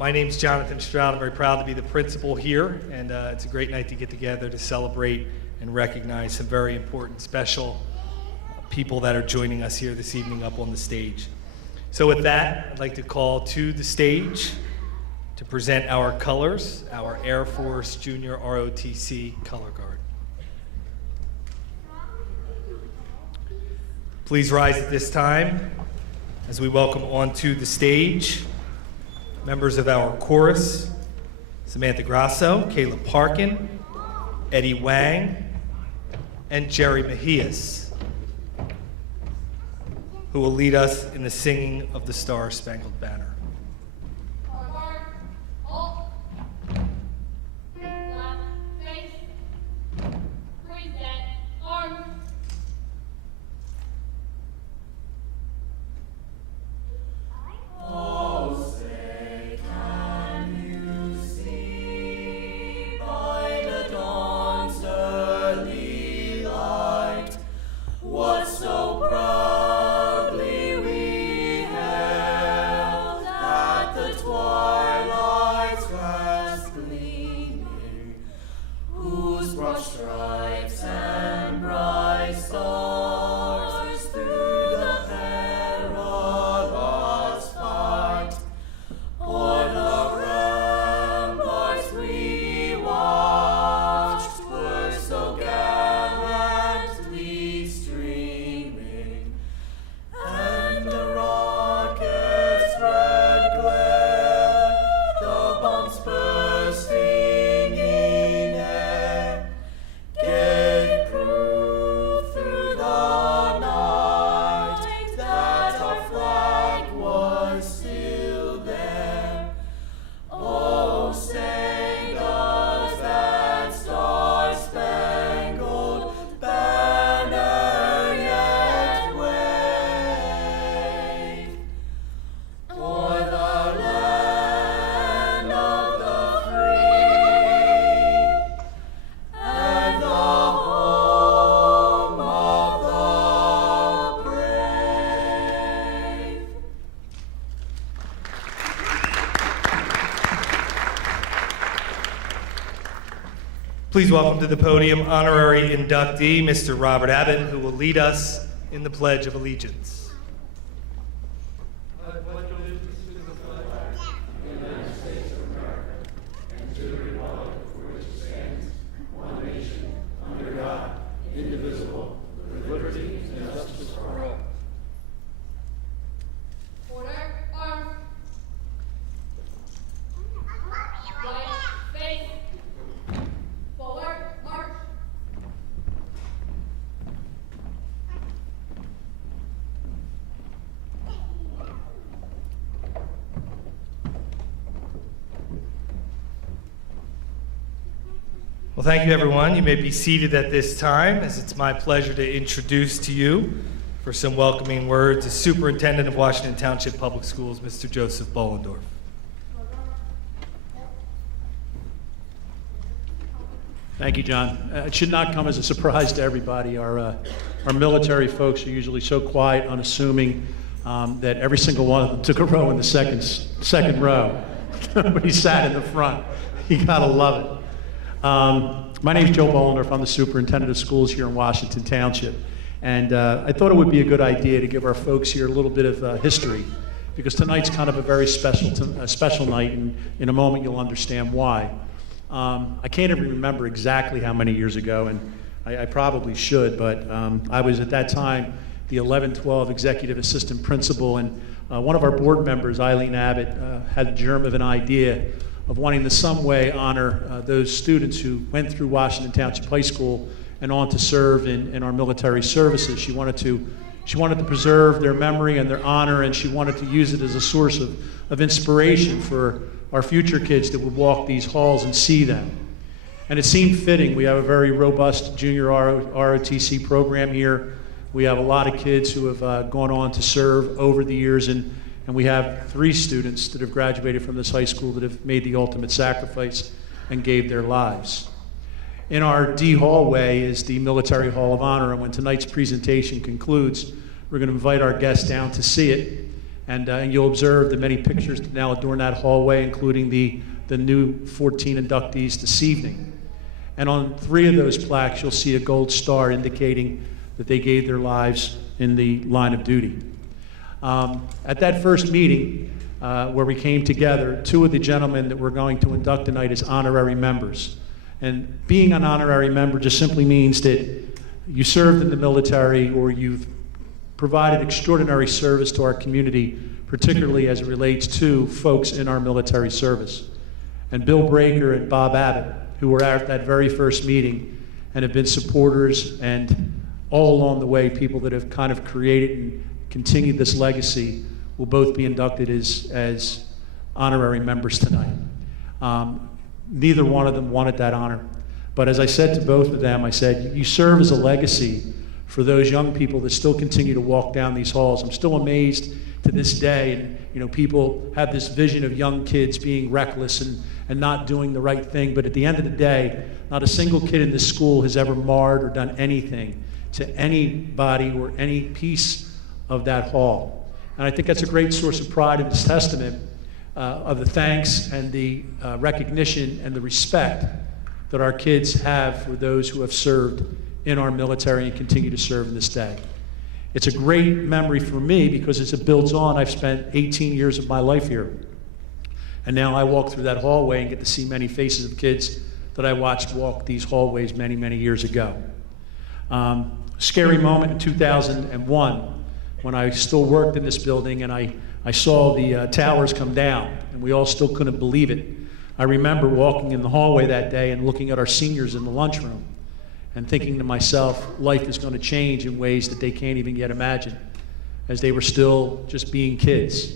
My name's Jonathan Stroud. I'm very proud to be the principal here, and it's a great night to get together to celebrate and recognize some very important, special people that are joining us here this evening up on the stage. So with that, I'd like to call to the stage to present our colors, our Air Force Junior ROTC Color Guard. Please rise at this time as we welcome onto the stage members of our chorus, Samantha Grasso, Caleb Parkin, Eddie Wang, and Jerry Mejias, who will lead us in the singing of the Star-Spangled Banner. Please welcome to the podium honorary inductee, Mr. Robert Abbott, who will lead us in the Pledge of Allegiance. Well, thank you, everyone. You may be seated at this time, as it's my pleasure to introduce to you, for some welcoming words, the Superintendent of Washington Township Public Schools, Mr. Joseph Bollendorf. Thank you, John. It should not come as a surprise to everybody. Our military folks are usually so quiet, unassuming, that every single one of them took a row in the second row. Nobody sat in the front. You gotta love it. My name is Joe Bollendorf. I'm the superintendent of schools here in Washington Township. And I thought it would be a good idea to give our folks here a little bit of history, because tonight's kind of a very special night, and in a moment you'll understand why. I can't even remember exactly how many years ago, and I probably should, but I was at that time the 11-12 executive assistant principal, and one of our board members, Eileen Abbott, had a germ of an idea of wanting to some way honor those students who went through Washington Township High School and on to serve in our military services. She wanted to preserve their memory and their honor, and she wanted to use it as a source of inspiration for our future kids that would walk these halls and see them. And it seemed fitting. We have a very robust junior ROTC program here. We have a lot of kids who have gone on to serve over the years, and we have 3 students that have graduated from this high school that have made the ultimate sacrifice and gave their lives. In our D hallway is the Military Hall of Honor, and when tonight's presentation concludes, we're going to invite our guests down to see it. And you'll observe the many pictures that now adorn that hallway, including the new 14 inductees this evening. And on 3 of those plaques, you'll see a gold star indicating that they gave their lives in the line of duty. At that first meeting, where we came together, 2 of the gentlemen that we're going to induct tonight as honorary members. And being an honorary member just simply means that you served in the military or you've provided extraordinary service to our community, particularly as it relates to folks in our military service. And Bill Breaker and Bob Abbott, who were at that very first meeting and have been supporters and all along the way people that have kind of created and continued this legacy, will both be inducted as honorary members tonight. Neither one of them wanted that honor. But as I said to both of them, I said, you serve as a legacy for those young people that still continue to walk down these halls. I'm still amazed to this day, and people have this vision of young kids being reckless and not doing the right thing, but at the end of the day, not a single kid in this school has ever marred or done anything to anybody or any piece of that hall. And I think that's a great source of pride in this testament of the thanks and the recognition and the respect that our kids have for those who have served in our military and continue to serve in this day. It's a great memory for me because as it builds on, I've spent 18 years of my life here. And now I walk through that hallway and get to see many faces of kids that I watched walk these hallways many, many years ago. Scary moment in 2001 when I still worked in this building and I saw the towers come down and we all still couldn't believe it. I remember walking in the hallway that day and looking at our seniors in the lunchroom and thinking to myself, life is going to change in ways that they can't even yet imagine, as they were still just being kids.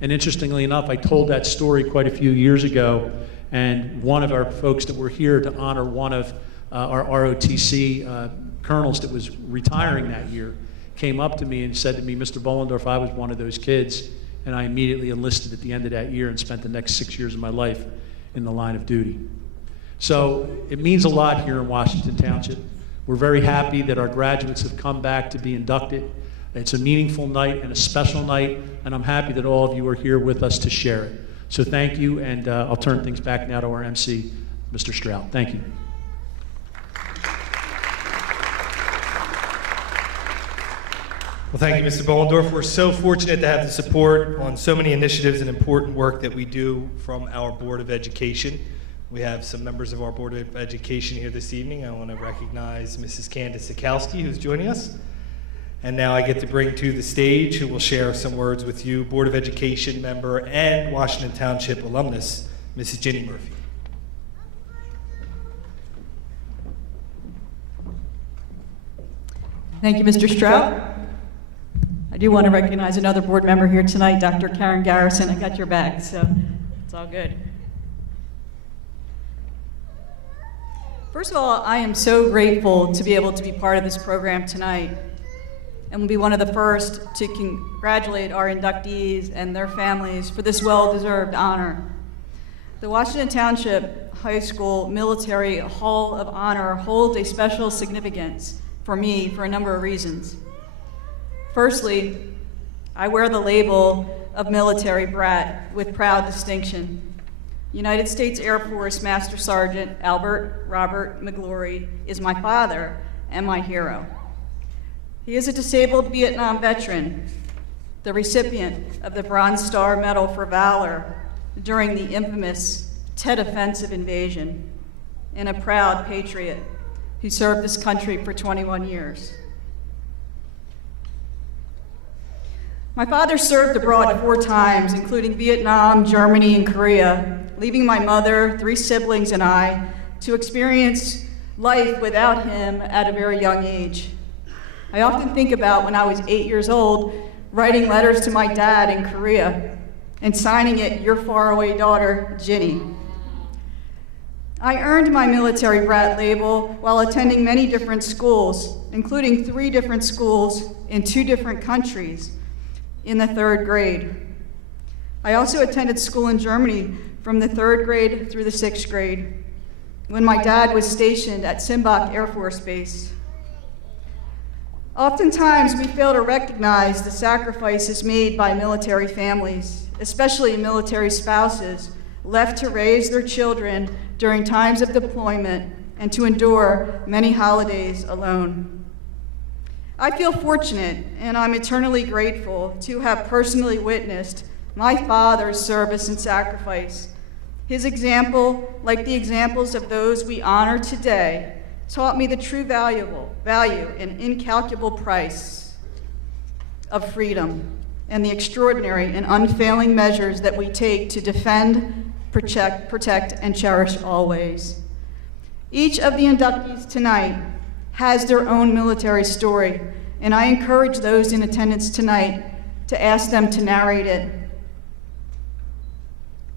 And interestingly enough, I told that story quite a few years ago, and one of our folks that were here to honor one of our ROTC colonels that was retiring that year came up to me and said to me, Mr. Bollendorf, I was one of those kids, and I immediately enlisted at the end of that year and spent the next 6 years of my life in the line of duty. So it means a lot here in Washington Township. We're very happy that our graduates have come back to be inducted. It's a meaningful night and a special night, and I'm happy that all of you are here with us to share it. So thank you, and I'll turn things back now to our MC, Mr. Stroud. Thank you. Well, thank you, Mr. Bollendorf. We're so fortunate to have the support on so many initiatives and important work that we do from our Board of Education. We have some members of our Board of Education here this evening. I want to recognize Mrs. Candace Sikowski, who's joining us. And now I get to bring to the stage, who will share some words with you, Board of Education member and Washington Township alumnus, Mrs. Ginny Murphy. Thank you, Mr. Stroud. I do want to recognize another board member here tonight, Dr. Karen Garrison. I got your back, so it's all good. First of all, I am so grateful to be able to be part of this program tonight and will be one of the first to congratulate our inductees and their families for this well-deserved honor. The Washington Township High School Military Hall of Honor holds a special significance for me for a number of reasons. Firstly, I wear the label of military brat with proud distinction. United States Air Force Master Sergeant Albert Robert McGlory is my father and my hero. He is a disabled Vietnam veteran, the recipient of the Bronze Star Medal for Valor during the infamous Tet Offensive invasion, and a proud patriot who served this country for 21 years. My father served abroad 4 times, including Vietnam, Germany, and Korea, leaving my mother, 3 siblings, and I to experience life without him at a very young age. I often think about when I was 8 years old, writing letters to my dad in Korea and signing it, "Your faraway daughter, Ginny." I earned my military brat label while attending many different schools, including 3 different schools in 2 different countries in the 3rd grade. I also attended school in Germany from the 3rd grade through the 6th grade when my dad was stationed at Simbach Air Force Base. Oftentimes, we fail to recognize the sacrifices made by military families, especially military spouses, left to raise their children during times of deployment and to endure many holidays alone. I feel fortunate, and I'm eternally grateful to have personally witnessed my father's service and sacrifice. His example, like the examples of those we honor today, taught me the true value and incalculable price of freedom and the extraordinary and unfailing measures that we take to defend, protect, and cherish always. Each of the inductees tonight has their own military story, and I encourage those in attendance tonight to ask them to narrate it.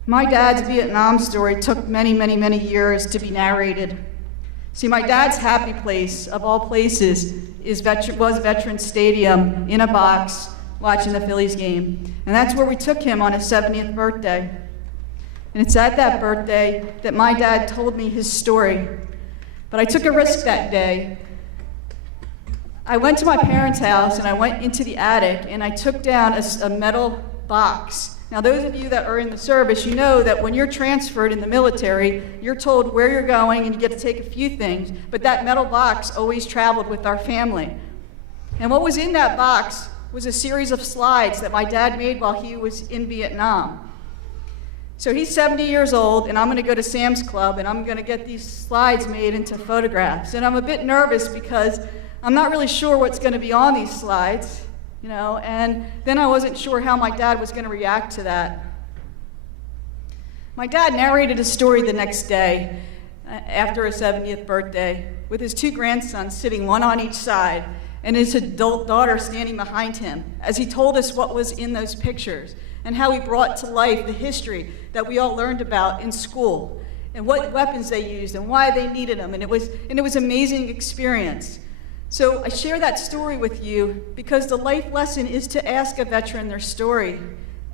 My dad's Vietnam story took many, many, many years to be narrated. See, my dad's happy place, of all places, was Veterans Stadium in a box watching the Phillies game. And that's where we took him on his 70th birthday. And it's at that birthday that my dad told me his story. But I took a risk that day. I went to my parents' house and I went into the attic and I took down a metal box. Now, those of you that are in the service, you know that when you're transferred in the military, you're told where you're going and you get to take a few things, but that metal box always traveled with our family. And what was in that box was a series of slides that my dad made while he was in Vietnam. So he's 70 years old, and I'm gonna go to Sam's Club, and I'm gonna get these slides made into photographs. And I'm a bit nervous because I'm not really sure what's gonna be on these slides. And then I wasn't sure how my dad was going to react to that. My dad narrated a story the next day after his 70th birthday with his two grandsons sitting one on each side and his adult daughter standing behind him as he told us what was in those pictures and how he brought to life the history that we all learned about in school and what weapons they used and why they needed them. And it was an amazing experience. So I share that story with you because the life lesson is to ask a veteran their story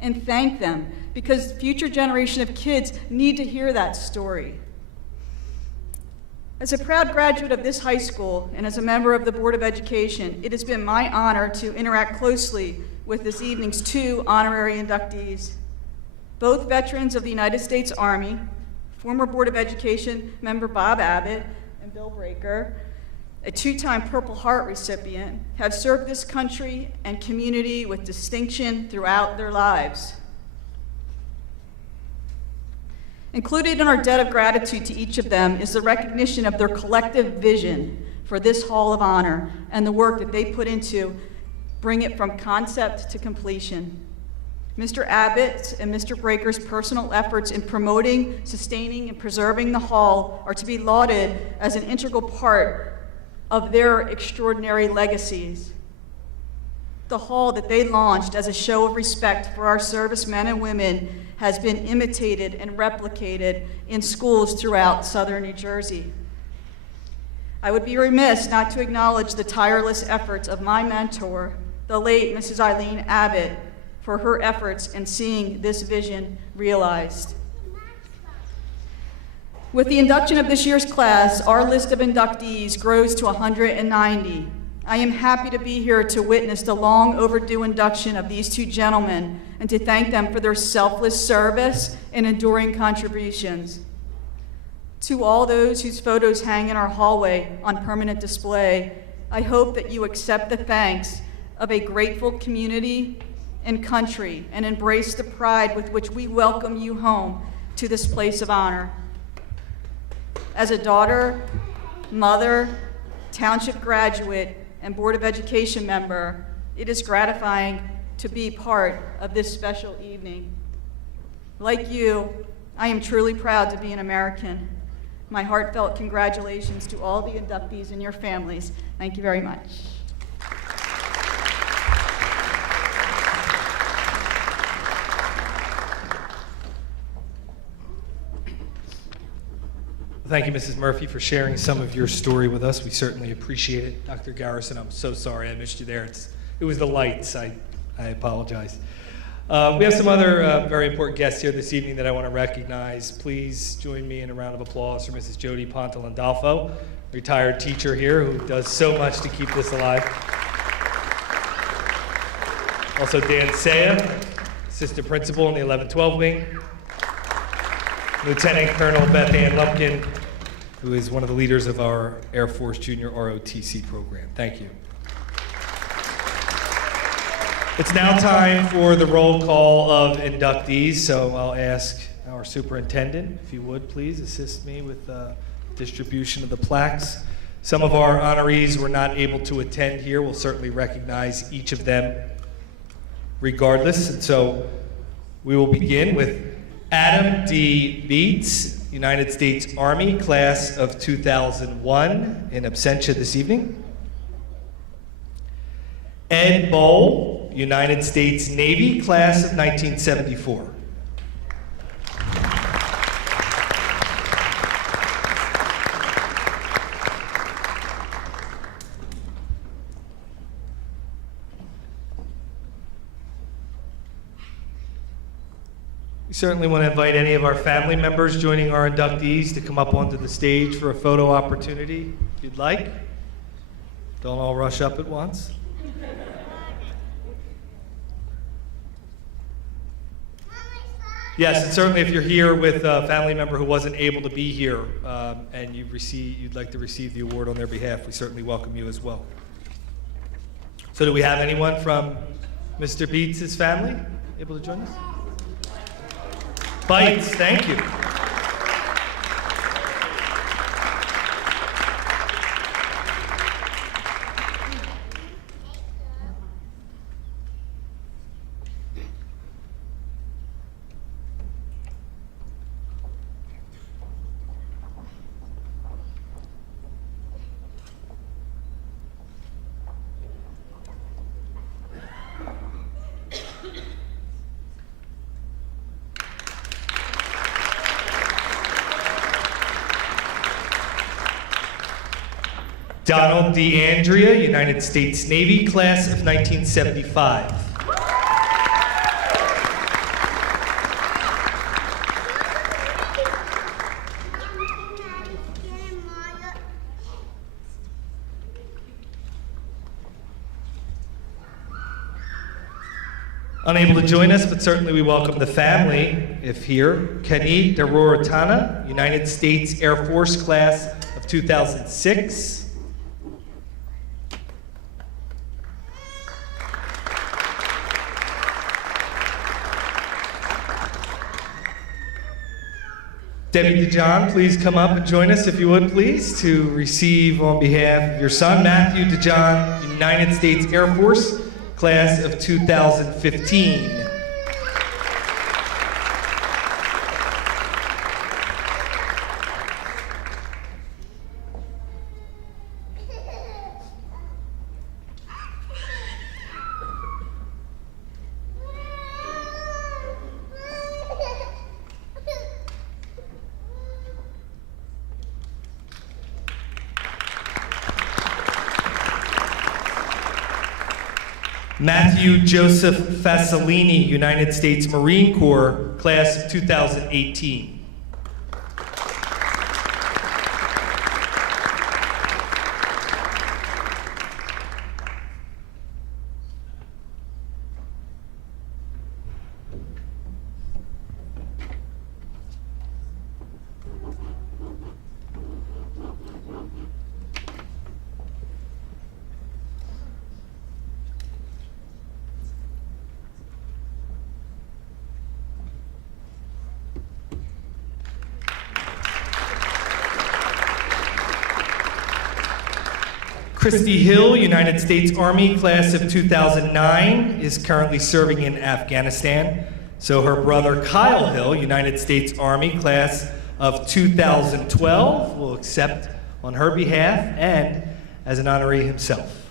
and thank them, because future generation of kids need to hear that story. As a proud graduate of this high school and as a member of the Board of Education, it has been my honor to interact closely with this evening's two honorary inductees, both veterans of the United States Army, former Board of Education member Bob Abbott and Bill Breaker, a two-time Purple Heart recipient, have served this country and community with distinction throughout their lives. Included in our debt of gratitude to each of them is the recognition of their collective vision for this Hall of Honor and the work that they put into bring it from concept to completion. Mr. Abbott's and Mr. Breaker's personal efforts in promoting, sustaining, and preserving the Hall are to be lauded as an integral part of their extraordinary legacies. The Hall that they launched as a show of respect for our servicemen and women has been imitated and replicated in schools throughout southern New Jersey. I would be remiss not to acknowledge the tireless efforts of my mentor, the late Mrs. Eileen Abbott, for her efforts in seeing this vision realized. With the induction of this year's class, our list of inductees grows to 190. I am happy to be here to witness the long overdue induction of these two gentlemen and to thank them for their selfless service and enduring contributions. To all those whose photos hang in our hallway on permanent display, I hope that you accept the thanks of a grateful community and country and embrace the pride with which we welcome you home to this place of honor. As a daughter, mother, township graduate, and Board of Education member, it is gratifying to be part of this special evening. Like you, I am truly proud to be an American. My heartfelt congratulations to all the inductees and your families. Thank you very much. Thank you, Mrs. Murphy, for sharing some of your story with us. We certainly appreciate it. Dr. Garrison, I'm so sorry I missed you there. It was the lights. I apologize. We have some other very important guests here this evening that I want to recognize. Please join me in a round of applause for Mrs. Jody Pontelandolfo, retired teacher here who does so much to keep this alive. Also Dan Saya, assistant principal in the 11-12 wing. Lieutenant Colonel Beth Ann Lumpkin, who is one of the leaders of our Air Force Junior ROTC program. Thank you. It's now time for the roll call of inductees, so I'll ask our superintendent, if you would please assist me with the distribution of the plaques. Some of our honorees were not able to attend here. We'll certainly recognize each of them regardless. And so we will begin with Adam D. Beets, United States Army, class of 2001, in absentia this evening. Ed Bowl, United States Navy, class of 1974. We certainly want to invite any of our family members joining our inductees to come up onto the stage for a photo opportunity, if you'd like. Don't all rush up at once. Yes, and certainly if you're here with a family member who wasn't able to be here and you'd like to receive the award on their behalf, we certainly welcome you as well. So do we have anyone from Mr. Beets' family able to join us? Bites, thank you. Donald D. Andrea, United States Navy, class of 1975. Unable to join us, but certainly we welcome the family, if here. Kenny Daroratana, United States Air Force, class of 2006. Debbie DeJohn, please come up and join us, if you would, please, to receive on behalf of your son, Matthew DeJohn, United States Air Force, class of 2015. Matthew Joseph Fasolini, United States Marine Corps, class of 2018. Christy Hill, United States Army, class of 2009, is currently serving in Afghanistan. So her brother Kyle Hill, United States Army, class of 2012, will accept on her behalf and as an honoree himself.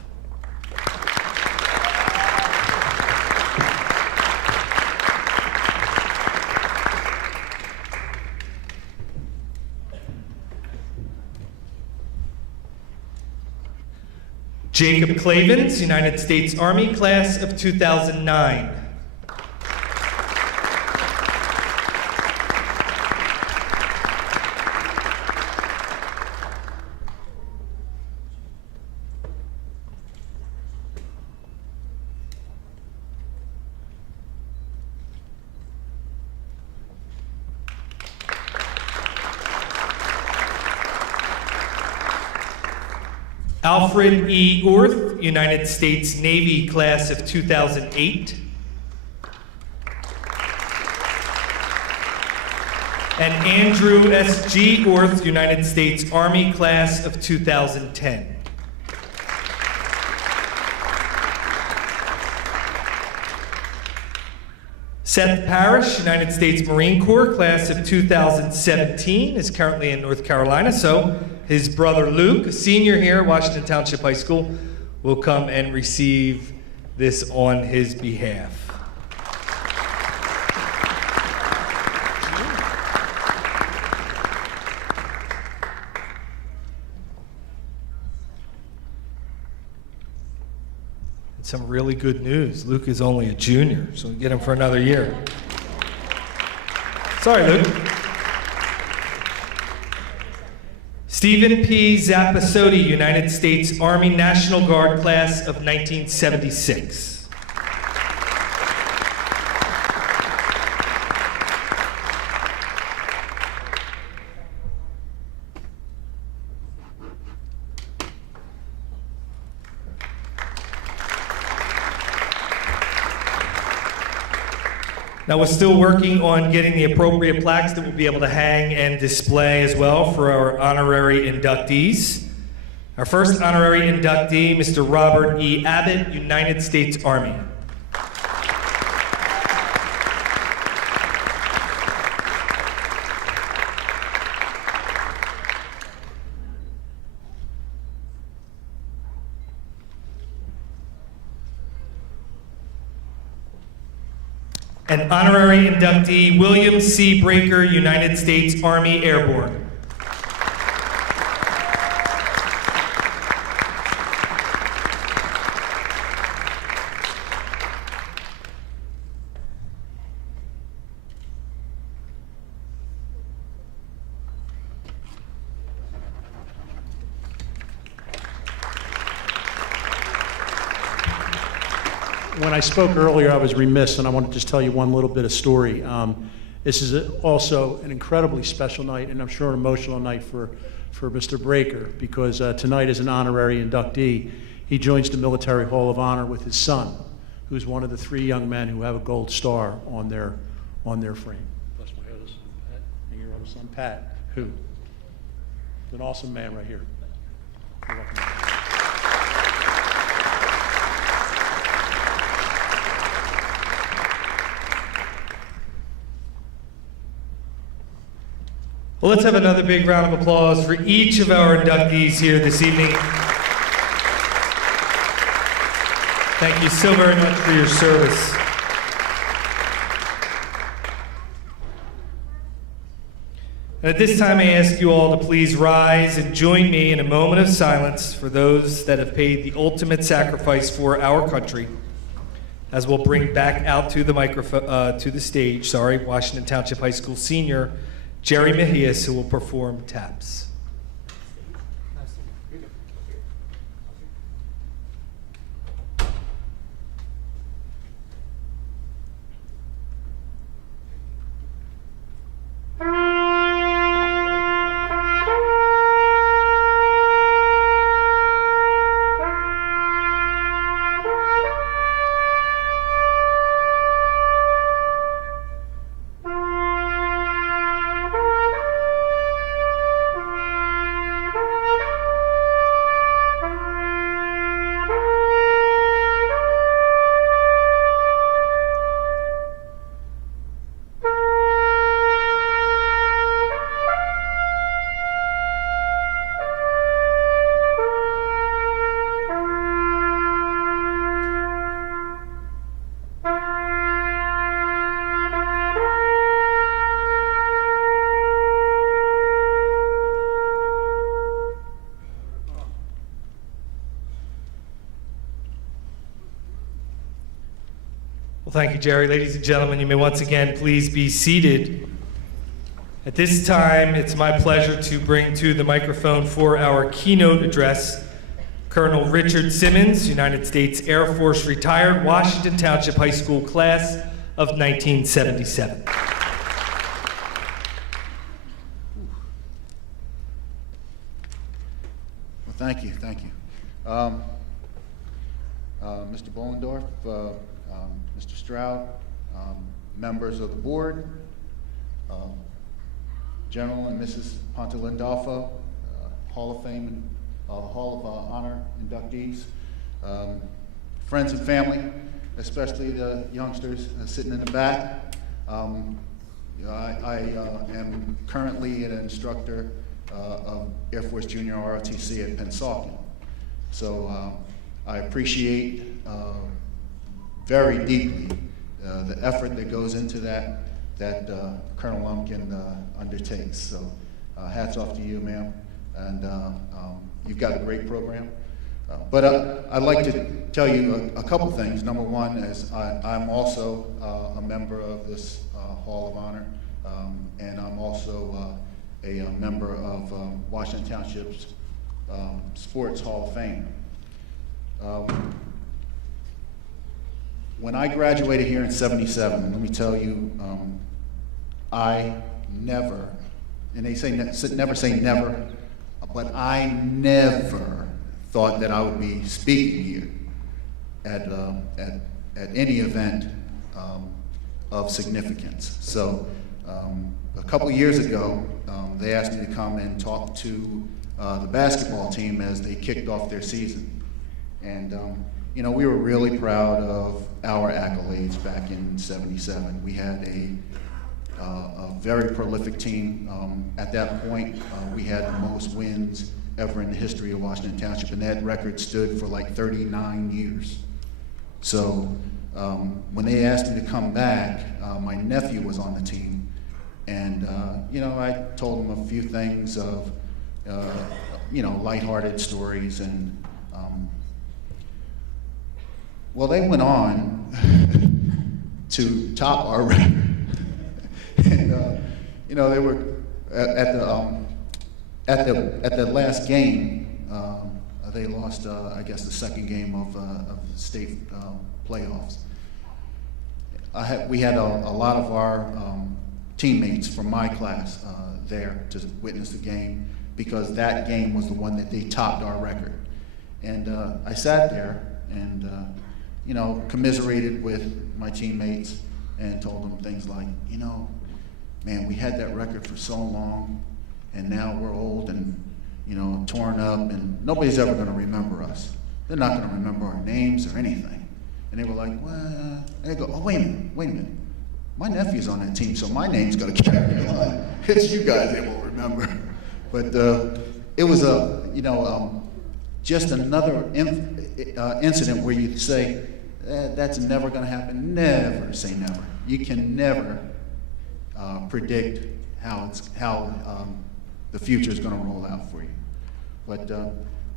Jacob Clavens, United States Army, class of 2009. Alfred E. Orth, United States Navy, class of 2008. And Andrew S. G. Orth, United States Army, class of 2010. Seth Parrish, United States Marine Corps, class of 2017, is currently in North Carolina, so his brother Luke, a senior here at Washington Township High School, will come and receive this on his behalf. Some really good news. Luke is only a junior, so we get him for another year. Sorry, Luke. Stephen P. Zappasotti, United States Army National Guard, class of 1976. Now, we're still working on getting the appropriate plaques that we'll be able to hang and display as well for our honorary inductees. Our first honorary inductee, Mr. Robert E. Abbott, United States Army. And honorary inductee, William C. Breaker, United States Army Airborne. When I spoke earlier, I was remiss, and I want to just tell you one little bit of story. This is also an incredibly special night, and I'm sure an emotional night for Mr. Breaker, because tonight is an honorary inductee. He joins the Military Hall of Honor with his son, who's one of the 3 young men who have a gold star on their frame. Plus my other son, Pat, and your other son, Pat, who is an awesome man right here. You're welcome. Well, let's have another big round of applause for each of our inductees here this evening. Thank you so very much for your service. And at this time, I ask you all to please rise and join me in a moment of silence for those that have paid the ultimate sacrifice for our country, as we'll bring back out to the microphone, to the stage, Washington Township High School senior Jerry Mejias, who will perform taps. Well, thank you, Jerry. Ladies and gentlemen, you may once again please be seated. At this time, it's my pleasure to bring to the microphone for our keynote address, Colonel Richard Simmons, United States Air Force retired, Washington Township High School class of 1977. Well, thank you. Mr. Bollendorf, Mr. Stroud, members of the board, General and Mrs. Ponte-Landolfo, Hall of Fame and Hall of Honor inductees, friends and family, especially the youngsters sitting in the back. I am currently an instructor of Air Force Junior ROTC at Pennsauken. So I appreciate very deeply the effort that goes into that Colonel Lumpkin undertakes. So hats off to you, ma'am. And you've got a great program. But I'd like to tell you a couple things. Number one is I'm also a member of this Hall of Honor, and I'm also a member of Washington Township's Sports Hall of Fame. When I graduated here in '77, let me tell you, I never, and they say never say never, but I never thought that I would be speaking here at any event of significance. So a couple years ago, they asked me to come and talk to the basketball team as they kicked off their season. And you know, we were really proud of our accolades back in '77. We had a very prolific team. At that point, we had the most wins ever in the history of Washington Township, and that record stood for like 39 years. So when they asked me to come back, my nephew was on the team, and you know, I told him a few things of you know, lighthearted stories, and well, they went on to top our record. And you know, they were at the last game. They lost, I guess, the second game of the state playoffs. We had a lot of our teammates from my class there to witness the game, because that game was the one that they topped our record. And I sat there and you know, commiserated with my teammates and told them things like, you know, man, we had that record for so long, and now we're old and, you know, torn up, and nobody's ever going to remember us. They're not going to remember our names or anything. And they were like, well, and they go, oh, wait a minute. My nephew's on that team, so my name's got to carry on. It's you guys they won't remember. But it was you know, just another incident where you say, that's never going to happen. Never say never. You can never predict how the future is going to roll out for you. But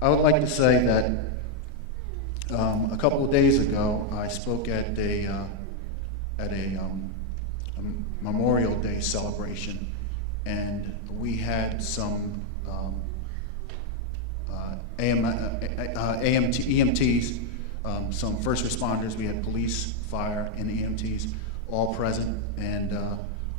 I would like to say that a couple of days ago, I spoke at a Memorial Day celebration, and we had some EMTs, some first responders. We had police, fire, and EMTs all present, and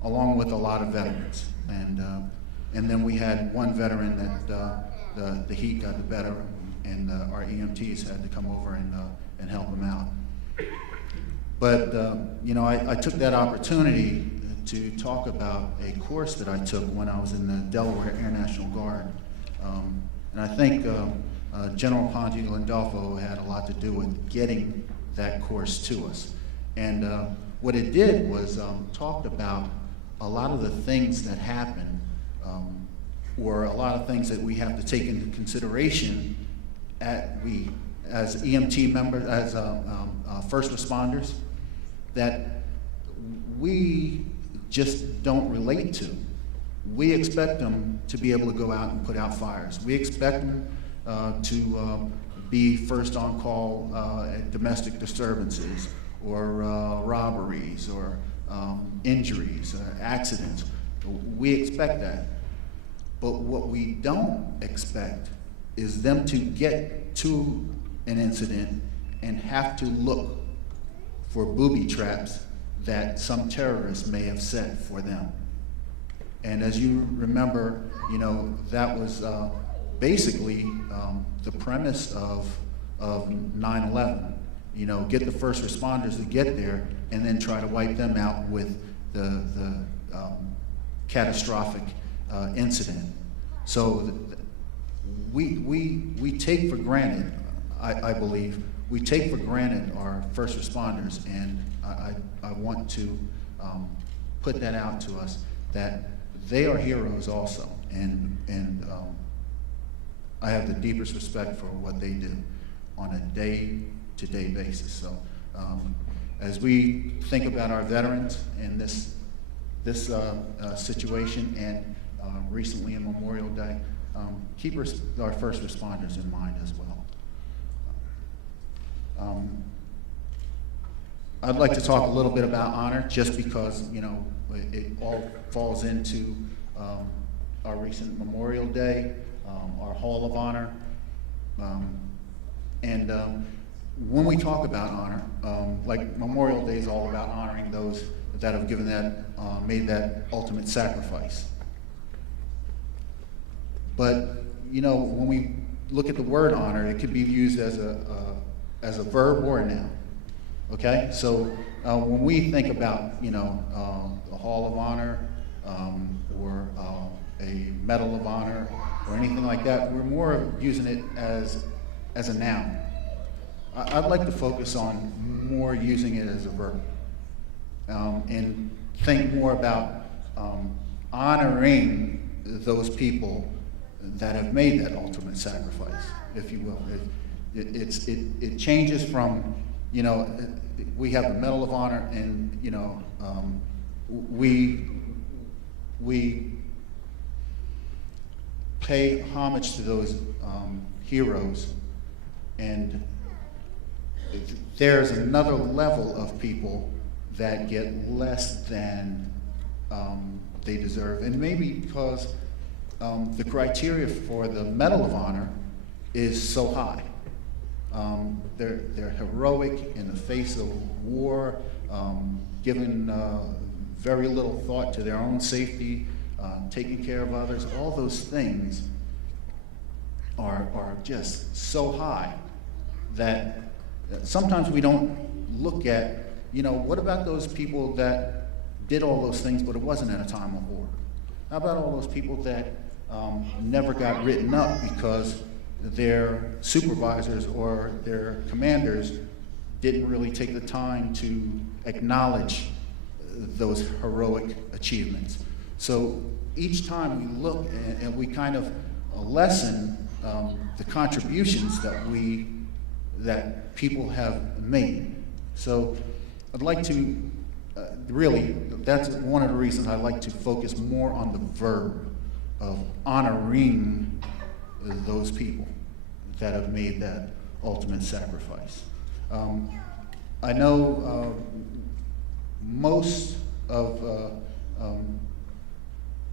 along with a lot of veterans. And then we had one veteran that the heat got the better, and our EMTs had to come over and help him out. But you know, I took that opportunity to talk about a course that I took when I was in the Delaware Air National Guard. And I think General Ponte-Landolfo had a lot to do with getting that course to us. And what it did was talked about a lot of the things that happen, or a lot of things that we have to take into consideration as EMT members, as first responders, that we just don't relate to. We expect them to be able to go out and put out fires. We expect them to be first on call at domestic disturbances, or robberies, or injuries, or accidents. We expect that. But what we don't expect is them to get to an incident and have to look for booby traps that some terrorists may have set for them. And as you remember, you know, that was basically the premise of 9/11. You know, get the first responders to get there, and then try to wipe them out with the catastrophic incident. So we take for granted, I believe, we take for granted our first responders, and I want to put that out to us, that they are heroes also, and I have the deepest respect for what they do on a day-to-day basis. So as we think about our veterans and this situation, and recently in Memorial Day, keep our first responders in mind as well. I'd like to talk a little bit about honor, just because, you know, it all falls into our recent Memorial Day, our Hall of Honor, and when we talk about honor, like Memorial Day is all about honoring those that have given that, made that ultimate sacrifice. But, you know, when we look at the word honor, it could be used as a verb or a noun. Okay, so when we think about, you know, the Hall of Honor or a Medal of Honor or anything like that, we're more using it as a noun. I'd like to focus on more using it as a verb, and think more about honoring those people that have made that ultimate sacrifice, if you will. It changes from, you know, we have a Medal of Honor, and, you know, we pay homage to those heroes, and there's another level of people that get less than they deserve, and maybe because the criteria for the Medal of Honor is so high. They're heroic in the face of war, given very little thought to their own safety, taking care of others. All those things are just so high that sometimes we don't look at, you know, what about those people that did all those things, but it wasn't at a time of war? How about all those people that never got written up because their supervisors or their commanders didn't really take the time to acknowledge those heroic achievements? So each time we look and we kind of lessen the contributions that people have made. So I'd like to really, that's one of the reasons I like to focus more on the verb of honoring those people that have made that ultimate sacrifice. I know most of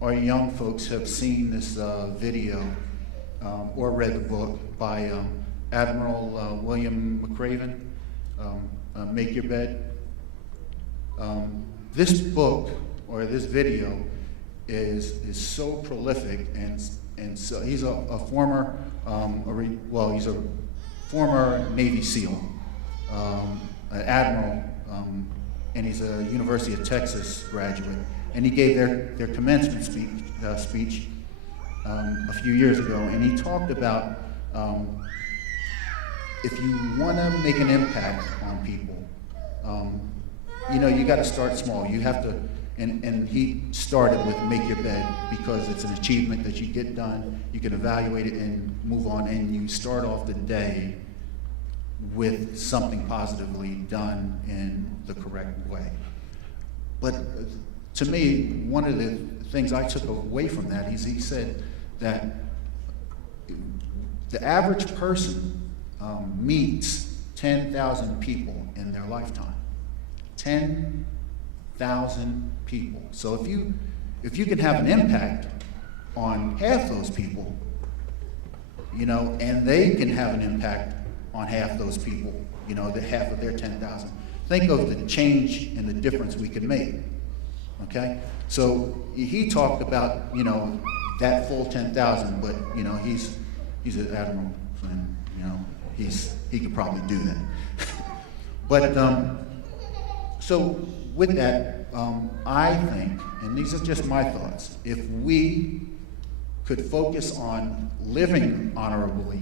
our young folks have seen this video or read the book by Admiral William McRaven, Make Your Bed. This book, or this video, is so prolific, and so he's a former, he's a former Navy SEAL, an admiral, and he's a University of Texas graduate. And he gave their commencement speech a few years ago, and he talked about if you want to make an impact on people, you know, you got to start small. You have to, and he started with Make Your Bed, because it's an achievement that you get done, you can evaluate it and move on, and you start off the day with something positively done in the correct way. But to me, one of the things I took away from that is he said that the average person meets 10,000 people in their lifetime. 10,000 people. So if you can have an impact on half those people, you know, and they can have an impact on half those people, you know, the half of their 10,000. Think of the change and the difference we could make. Okay? So he talked about, you know, that full 10,000, but, you know, he's he's an admiral, and you know, he could probably do that. But so with that, I think, and these are just my thoughts, if we could focus on living honorably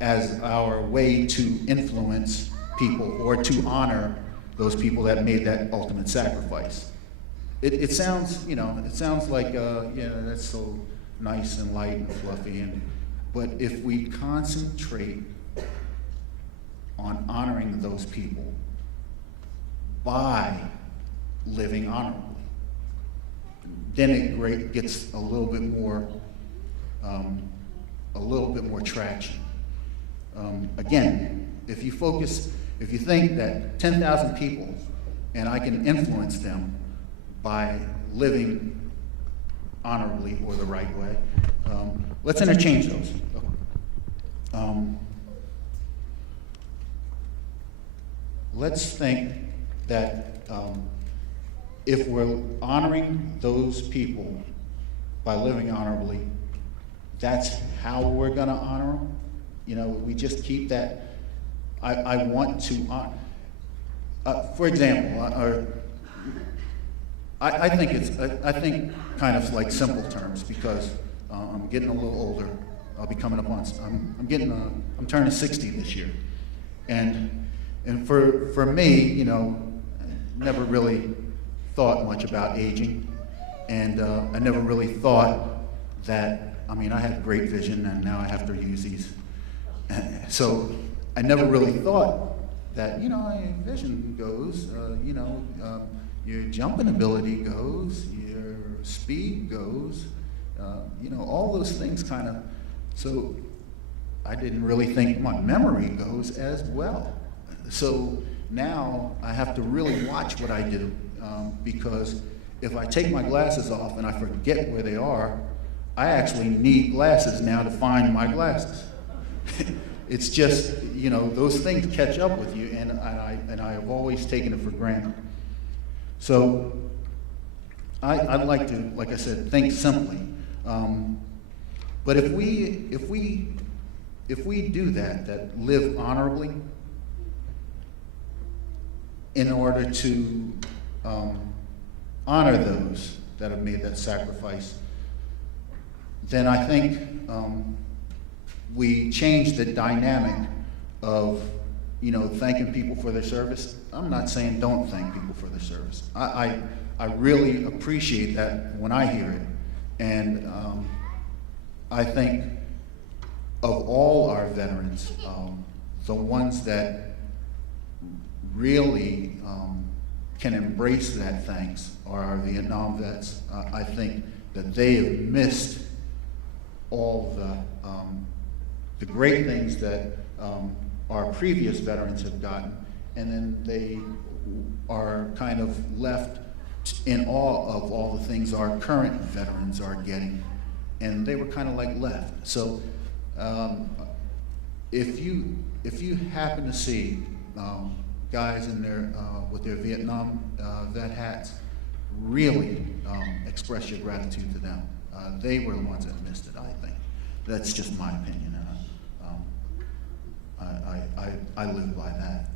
as our way to influence people or to honor those people that made that ultimate sacrifice. It sounds, you know, it sounds like, yeah, that's so nice and light and fluffy, but if we concentrate on honoring those people by living honorably, then it gets a little bit more traction. Again, if you think that 10,000 people and I can influence them by living honorably or the right way, let's interchange those. Let's think that if we're honoring those people by living honorably, that's how we're going to honor them. You know, we just keep that. I want to honor. For example, I think kind of like simple terms, because I'm getting a little older. I'll be coming up on. I'm turning 60 this year, and for me, you know, I never really thought much about aging, and I never really thought that. I mean, I had great vision, and now I have to use these. So I never really thought that, you know, your vision goes, you know, your jumping ability goes, your speed goes, you know, all those things kind of. So I didn't really think my memory goes as well. So now I have to really watch what I do, because if I take my glasses off and I forget where they are, I actually need glasses now to find my glasses. It's just, you know, those things catch up with you, and I have always taken it for granted. So I'd like to, like I said, think simply. But if we do that live honorably in order to honor those that have made that sacrifice, then I think we change the dynamic of, you know, thanking people for their service. I'm not saying don't thank people for their service. I really appreciate that when I hear it. And I think of all our veterans, the ones that really can embrace that thanks are our Vietnam vets. I think that they have missed all the great things that our previous veterans have gotten, and then they are kind of left in awe of all the things our current veterans are getting, and they were kind of like left. So if you happen to see guys in their with their Vietnam vet hats, really express your gratitude to them. They were the ones that missed it, I think. That's just my opinion. I live by that.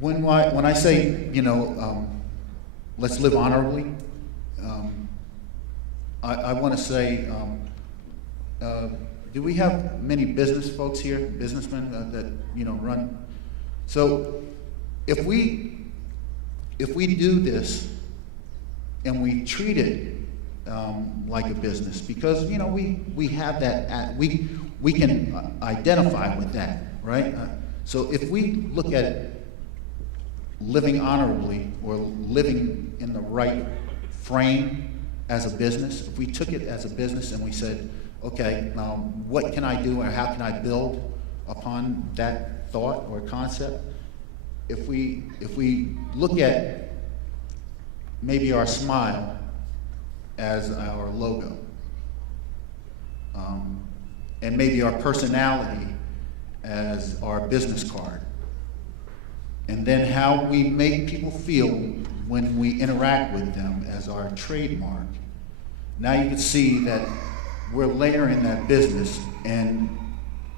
When I say, you know, let's live honorably, I want to say, do we have many business folks here, businessmen that you know run? So if we do this and we treat it like a business, because you know we have that, we can identify with that, right? So if we look at living honorably or living in the right frame as a business, if we took it as a business and we said, okay, what can I do or how can I build upon that thought or concept? If we look at maybe our smile as our logo, and maybe our personality as our business card, and then how we make people feel when we interact with them as our trademark. Now you can see that we're layering that business, and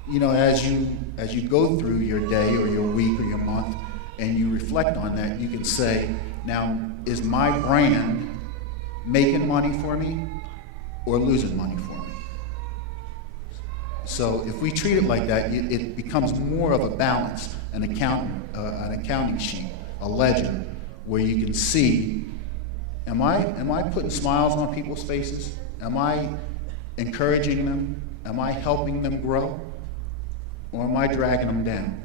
you know, as you go through your day or your week or your month, and you reflect on that, you can say, now, is my brand making money for me or losing money for me? So if we treat it like that, it becomes more of a balance, an accounting sheet, a ledger, where you can see, am I putting smiles on people's faces? Am I encouraging them? Am I helping them grow? Or am I dragging them down?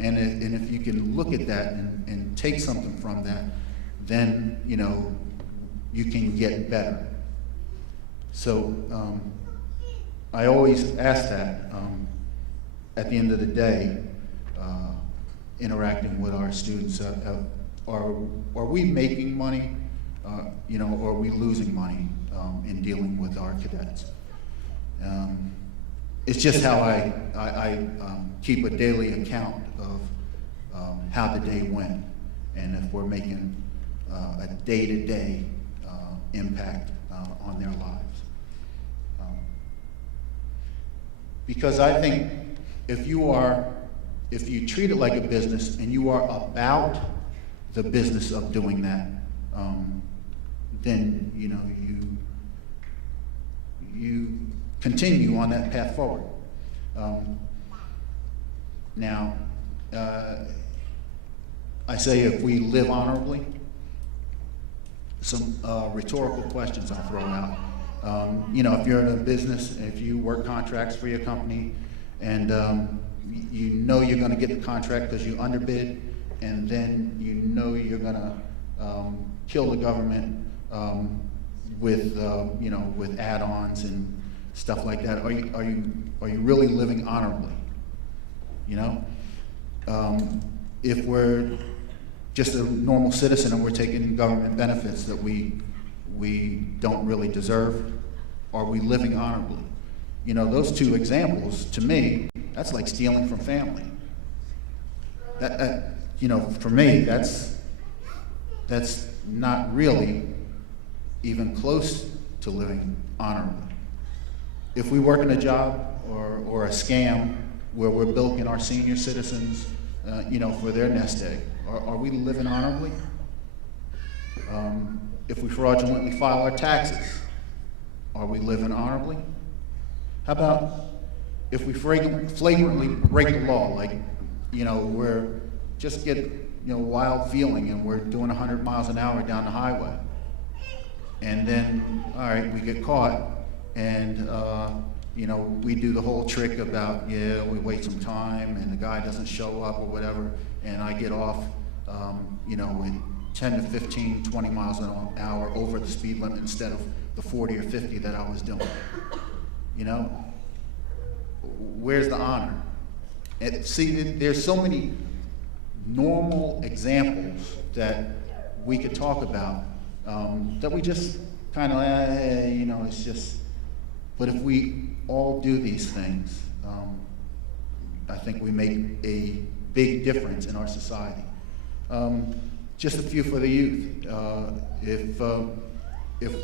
And if you can look at that and take something from that, then, you know, you can get better. So I always ask that at the end of the day, interacting with our students. Are we making money, you know, or are we losing money in dealing with our cadets? It's just how I keep a daily account of how the day went, and if we're making a day-to-day impact on their lives. Because I think if you treat it like a business and you are about the business of doing that, then you know you continue on that path forward. Now, I say if we live honorably, some rhetorical questions I'll throw out. You know, if you're in a business, if you work contracts for your company, and you know you're going to get the contract because you underbid, and then you know you're going to kill the government with you know, with add-ons and stuff like that. Are you really living honorably? You know, if we're just a normal citizen and we're taking government benefits that we don't really deserve, are we living honorably? You know, those two examples, to me, that's like stealing from family. That you know, for me, that's not really even close to living honorably. If we work in a job or a scam where we're bilking our senior citizens, you know, for their nest egg, are we living honorably? If we fraudulently file our taxes, are we living honorably? How about if we flagrantly break the law, like, you know, we're just get, you know, wild feeling and we're doing 100 miles an hour down the highway, and then, all right, we get caught, and you know, we do the whole trick about, yeah, we wait some time and the guy doesn't show up or whatever, and I get off, you know, with 10 to 15, 20 miles an hour over the speed limit instead of the 40 or 50 that I was doing. You know, where's the honor? See, there's so many normal examples that we could talk about that we just kind of, you know, it's just, but if we all do these things, I think we make a big difference in our society. Just a few for the youth. If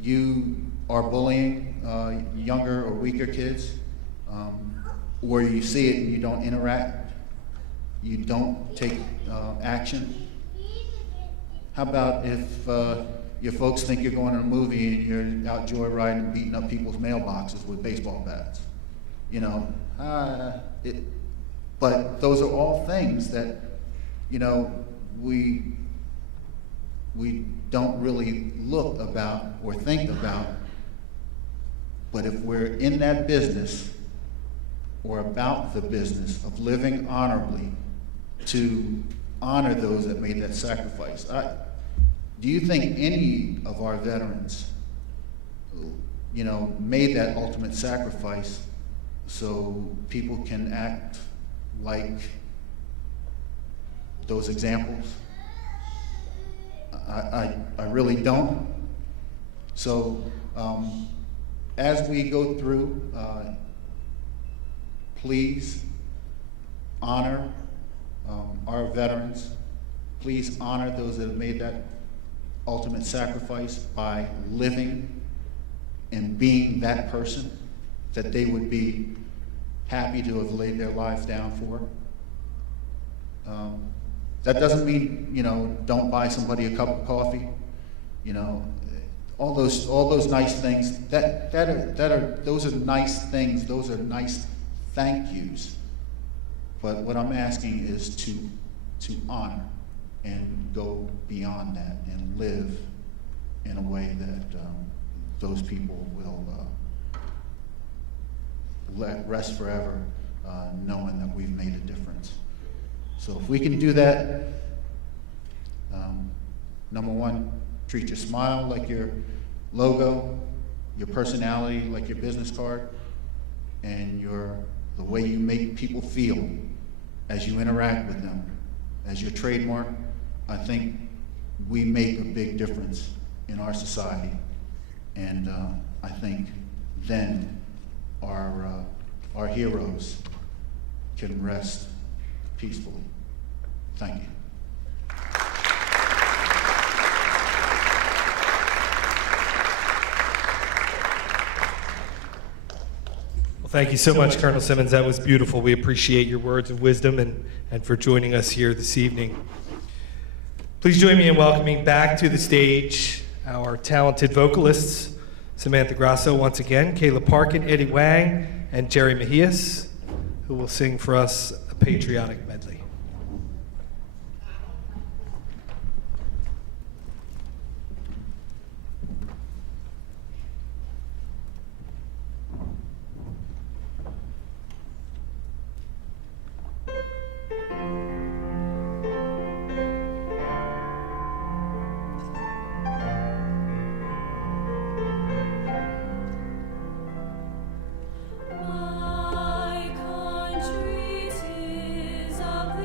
you are bullying younger or weaker kids, or you see it and you don't interact, you don't take action, how about if your folks think you're going to a movie and you're out joyriding and beating up people's mailboxes with baseball bats? You know, but those are all things that, you know, we don't really look about or think about. But if we're in that business or about the business of living honorably to honor those that made that sacrifice, do you think any of our veterans, you know, made that ultimate sacrifice so people can act like those examples? I really don't. So as we go through, please honor our veterans. Please honor those that have made that ultimate sacrifice by living and being that person that they would be happy to have laid their lives down for. That doesn't mean, don't buy somebody a cup of coffee, all those nice things, those are nice things, those are nice thank yous. But what I'm asking is to honor and go beyond that and live in a way that those people will rest forever knowing that we've made a difference. So if we can do that, number one, treat your smile like your logo, your personality like your business card, and the way you make people feel as you interact with them as your trademark. I think we make a big difference in our society, and I think then our heroes can rest peacefully. Thank you. Well, thank you so much, Colonel Simmons. That was beautiful. We appreciate your words of wisdom and for joining us here this evening. Please join me in welcoming back to the stage our talented vocalists, Samantha Grasso once again, Kayla Parkin, Eddie Wang, and Jerry Mejias, who will sing for us a patriotic medley. My country 'tis of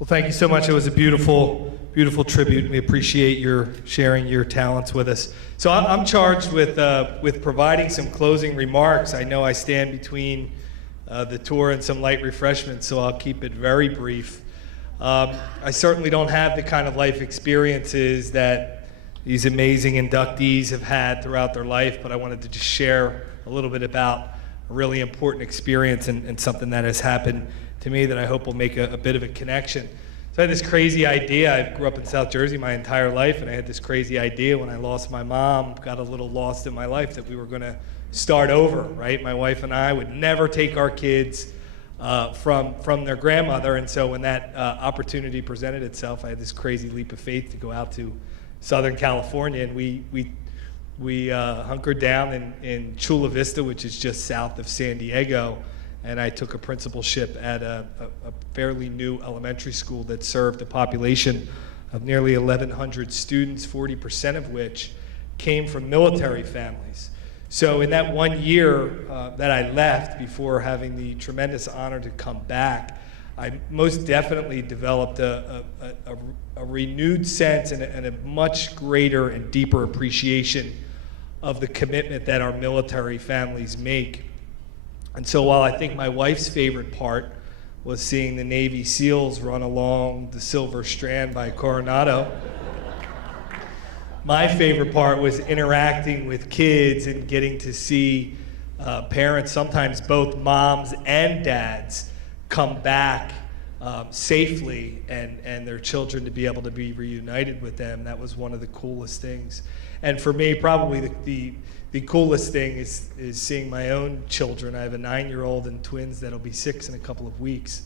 Well, thank you so much. It was a beautiful, beautiful tribute. We appreciate your sharing your talents with us. So I'm charged with providing some closing remarks. I know I stand between the tour and some light refreshments, so I'll keep it very brief. I certainly don't have the kind of life experiences that these amazing inductees have had throughout their life, but I wanted to just share a little bit about a really important experience and something that has happened to me that I hope will make a bit of a connection. So I had this crazy idea. I grew up in South Jersey my entire life, and I had this crazy idea when I lost my mom, got a little lost in my life, that we were going to start over, right? My wife and I would never take our kids from their grandmother, and so when that opportunity presented itself, I had this crazy leap of faith to go out to Southern California, and we hunkered down in Chula Vista, which is just south of San Diego, and I took a principalship at a fairly new elementary school that served a population of nearly 1,100 students, 40% of which came from military families. So in that 1 year that I left before having the tremendous honor to come back, I most definitely developed a renewed sense and a much greater and deeper appreciation of the commitment that our military families make. And so while I think my wife's favorite part was seeing the Navy SEALs run along the Silver Strand by Coronado, my favorite part was interacting with kids and getting to see parents, sometimes both moms and dads, come back safely and their children to be able to be reunited with them. That was one of the coolest things. And for me, probably the coolest thing is seeing my own children. I have a 9-year-old and twins that'll be 6 in a couple of weeks.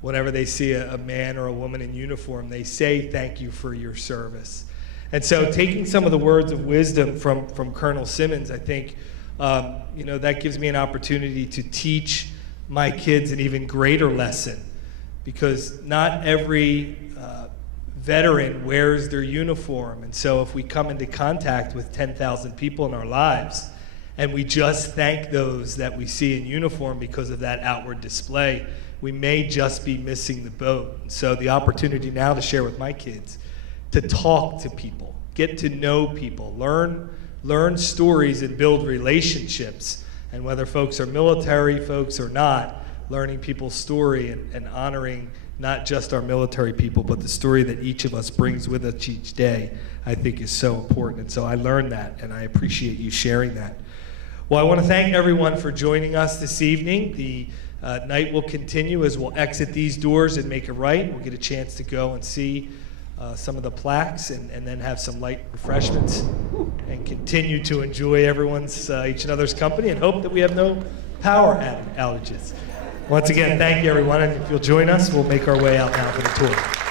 Whenever they see a man or a woman in uniform, they say, "Thank you for your service." And so taking some of the words of wisdom from Colonel Simmons, I think, that gives me an opportunity to teach my kids an even greater lesson, because not every veteran wears their uniform. And so if we come into contact with 10,000 people in our lives and we just thank those that we see in uniform because of that outward display, we may just be missing the boat. And so the opportunity now to share with my kids, to talk to people, get to know people, learn stories and build relationships. And whether folks are military folks or not, learning people's story and honoring not just our military people, but the story that each of us brings with us each day, I think is so important. And so I learned that, and I appreciate you sharing that. Well, I want to thank everyone for joining us this evening. The night will continue as we'll exit these doors and make a right. We'll get a chance to go and see some of the plaques and then have some light refreshments and continue to enjoy everyone's, each and other's company, and hope that we have no power outages. Once again, thank you, everyone, and if you'll join us, we'll make our way out now for the tour.